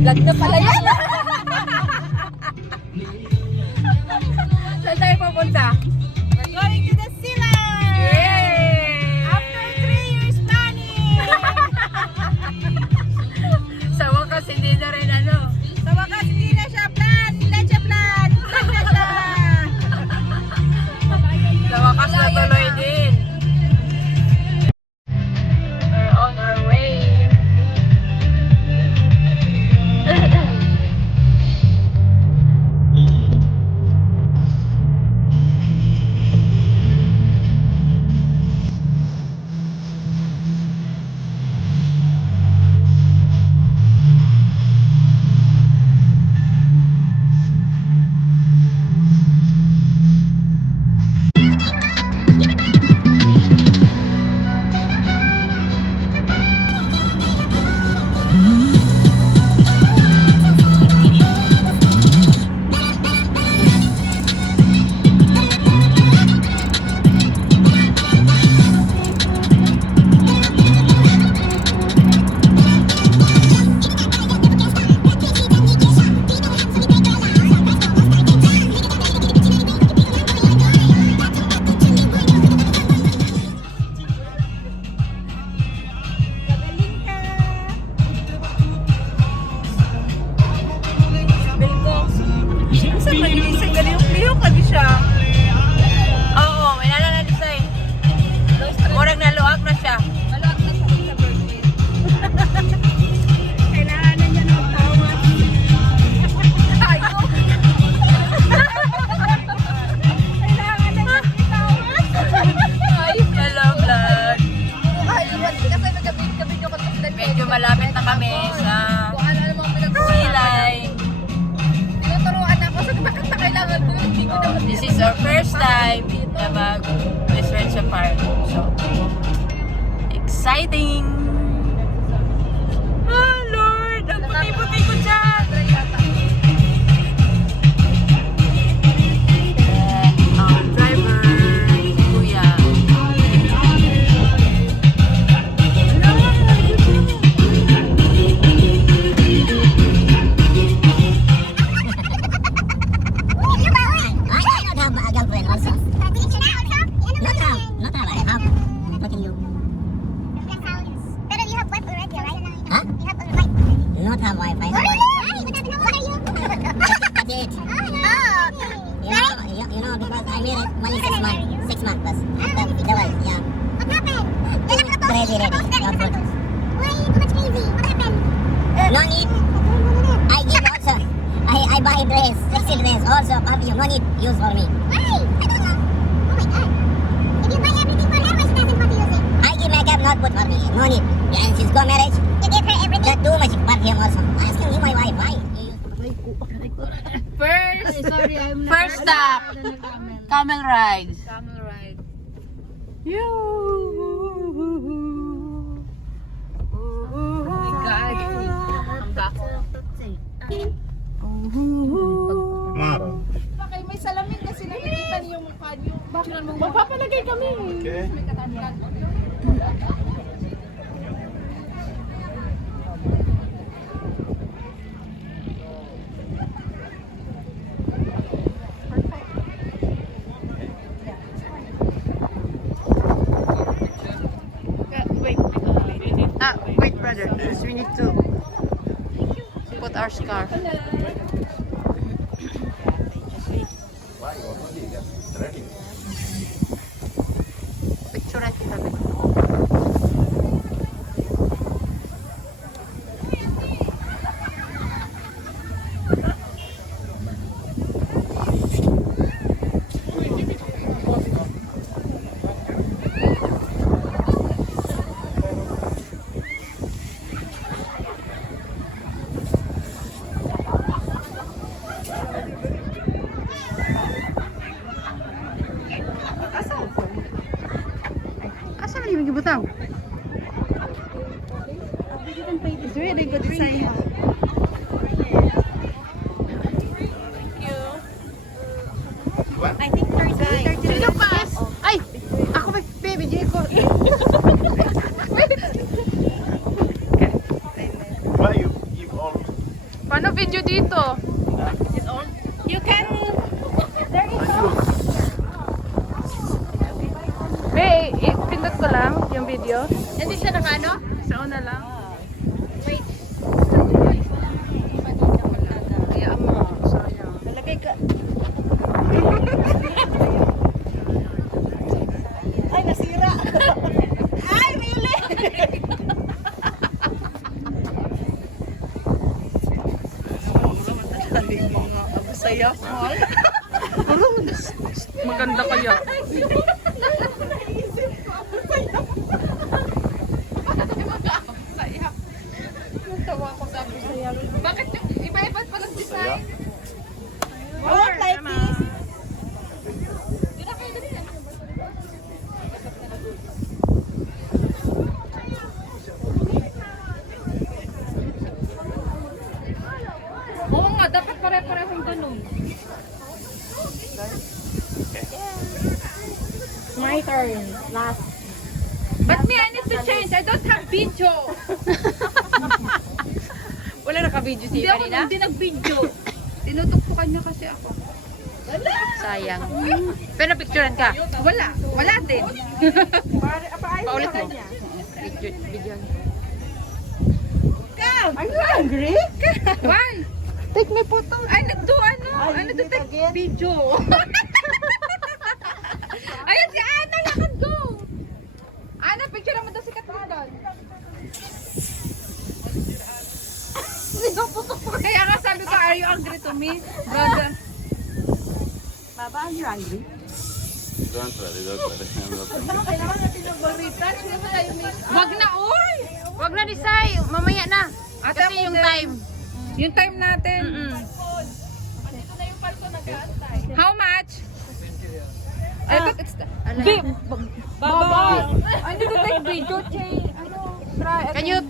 Vlog na pala yan. Saan tayo pupunta? We're going to the Silan! Yay! After 3 years planning! Sa wakas, hindi na rin ano. Sa wakas, hindi na siya plan! Leche plan! Plan na siya! Sa wakas na tuloy din. We're on our way. Magaling ka! Sa Manisa, galiw-liw ka di siya. Oo, may nananalisay. Murag naluak na siya. Maluwag na siya sa birthday. Kailangan na niya ng tawa. Ayaw! Kailangan na niya ng tawa. Ay, hello vlog. Kasi nagkabid-kabid ko sa Medyo malapit na kami sa kung ano mga Silay. tinuturuan ako sa kailangan doon. Hindi ko naman This is our first time na mag-research sa farm. So, exciting! Ah, Lord! Ang puti-puti ko dyan! Our driver, si Kuya. I don't have a girlfriend also. Not have. I have. What can you? Pero you have wife already, right? Huh? You have a wife. Not have wife. I have Really? wife. What are you? 38. Oh, okay. You know, because I married only 6 months. 6 months, but the wife, yeah. What happened? Crazy, ready. Not good. Why too much crazy? What happened? No need. I give also. I buy dress, sexy dress, also perfume. No need use for me. Why? I don't know. Oh my god. If you buy everything for her, why she doesn't want to use it? I give makeup not good for me. No need. Yeah, and she's go marriage. You give her everything? That too much perfume also. Asking you my wife why? First stop, camel rides. Camel ride. Oh my God. Ang bako. Bakit may salamin kasi nakikita niyo yung mukha niyo. Bakit magpapalagay kami? Okay. Wait, brother. Because we need to put our scarf. Picture natin kami. Ano video dito? You can... Hey, pindot ko lang yung video. Hindi siya naka-ano? Sa una lang. Wait. Kaya mo, sayang. Nalagay ka. Ay, nasira. Ay, really? Mga abusaya. Maganda kaya. Bakit yung iba-iba pa ng design? I want like this. Oo nga, dapat pare-parehong ganun. My turn. Last. But me, I need to change. I don't have video. Wala naka-video Hindi siya ako kanina? hindi nag-video. Tinutuktukan niya kasi ako. Sayang. Pero napicturean ka? Wala. Wala din. Paulit mo. Video. Are you angry? Why? Take my photo. I need to I need to take video. Ayun si Ana, lakad go. Ana, picture mo daw si Katrina. Kaya nga sabi ko, are you angry to me, brother? Baba, are you angry? Don't worry, don't worry. I'm not angry. Kailangan natin ng baritan. Wag na, oy! Wag na, Risay. Mamaya na. Ate, Kasi ako yung din. time. Yung time natin. Mm-mm. How much? I thought it's Ala. Baba. I need to take video. Try. Can you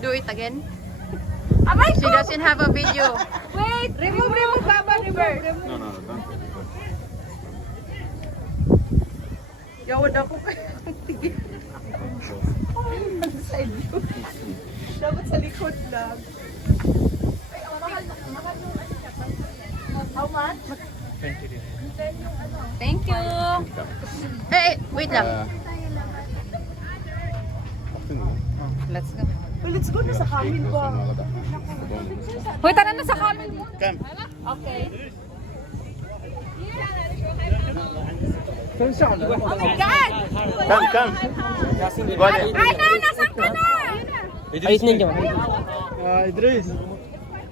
do it again? Amay She doesn't have a video. Wait, remove, Baba, remove. No, no, no, don't. Yawad ako. Dapat sa likod lang. How much? Thank you. Wait lang. Let's go. Let's go na sa kamin ba? Hoy, tara na sa kamin mo. Come. Okay. Oh my God! Come. Go ahead. Ana, nasan ka na? Ayos ninyo. Idris.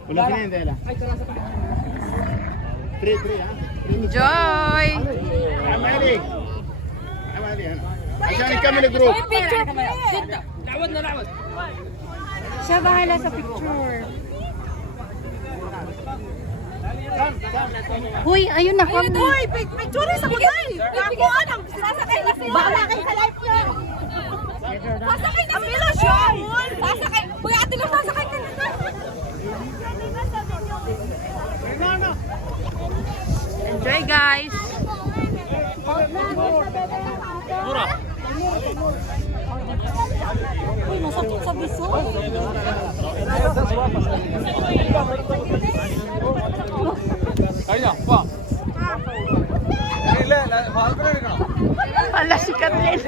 Wala ka na hindi ala. Free, ha? Enjoy! I'm Ali. Asan kami na group? Picture, please. Siya bahala sa picture. Hoy, ayun na kami. Hoy, picture sa bagay. Nakuha ng sasakay na sila. Baka kayo sa life niya. Sasakay na sila siya. Sasakay. Hoy, ate na sasakay ka na. Enjoy, guys. Uy, masakit sa biso. Hala, si Kathleen.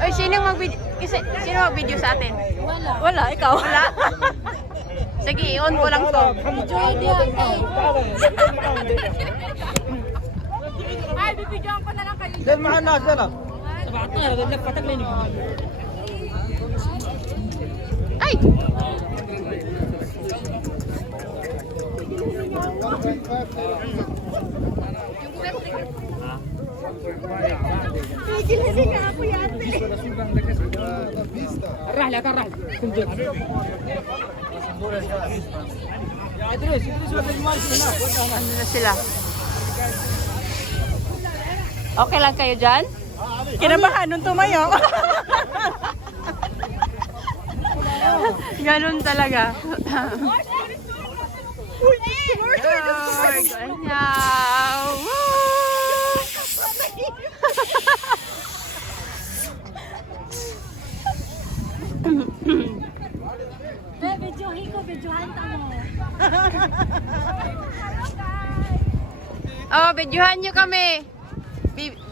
Ay, sino mag-video sa atin? Wala, ikaw. Wala. Sige, i-on ko lang to. Enjoy diyan. Ay, bibidyoan ko na lang kayo. Dahil maanas na lang. Sa bata, nagpatag na yun. Ay! Taral. Kunjung. Idris, wag mo na. Ano na sila? Okay lang kayo dyan? Kinabahan nung tumayo. Ganun talaga. Oh, videohan nyo kami.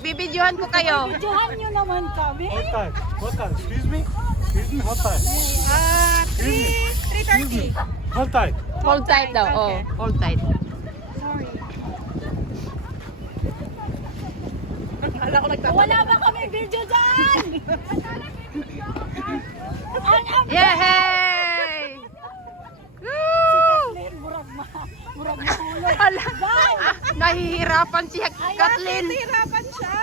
Bibidyohan ko kayo. Johan nyo naman kami. What time? What time? Excuse me? Excuse me? What time? 3:30. What time? Hold tight daw. Oh, hold tight. Wala ba kami video dyan? Yay! Woo! Murag mahulog. Ala, nahihirapan si Kathleen. Hirapan siya.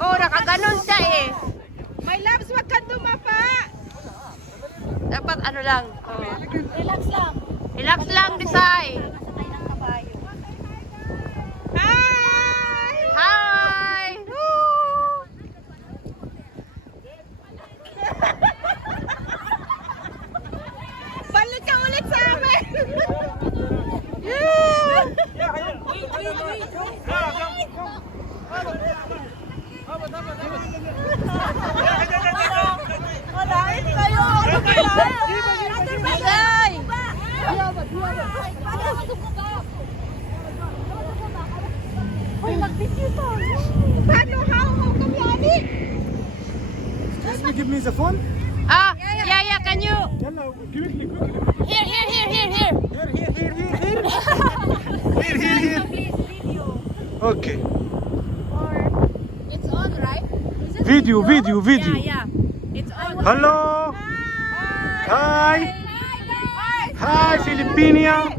Oh, nakaganon siya eh. My loves, wag kang dumapa. Dapat ano lang. Oh. Relax lang. Relax lang, Desai. Sakay ng kabayo. Hi! Woo! Balik ka ulit sa amin. Malain kayo. Desai! Hoy, mag-video to. Paano how kami ani? Excuse me, give me the phone. Ah, yeah, can you? Yalla, quickly, quickly. Here. Here. Please, video. Okay. It's on, right? Video. Yeah. It's on. Hello. Hi. Hi, Filipinia.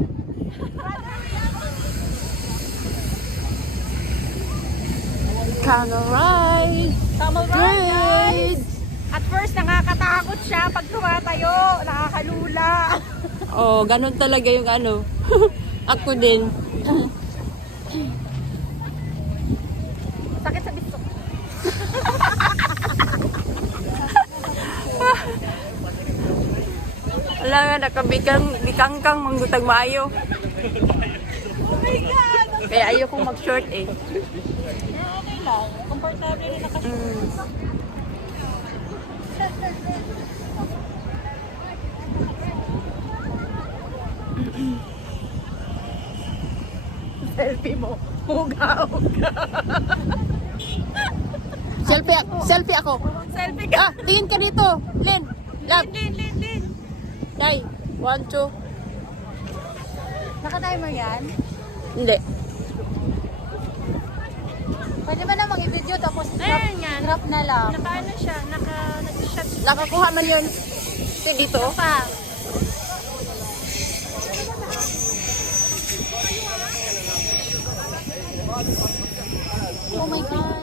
Camel ride. Great. At first, nakakatakot siya pag tumatayo. Nakakalula. Oh, ganun talaga yung ano. Ako din. Sakit sa bisok. Wala nga, nakabikang manggutag maayo. Oh my God! Kaya ayokong mag-short eh. Okay lang. Comfortable rin nakashort. Selfie mo. Hugaw ka. Selfie ako. Selfie ka. Ah, tingin ka dito. Lin. Love. Lin. Day. 1, 2. Naka-timer yan? Hindi. Pwede ba namang i-video tapos drop na lang? Naka-ano siya? Nag-shot Nakakuha man yun. Sige dito. pa. Oh my God.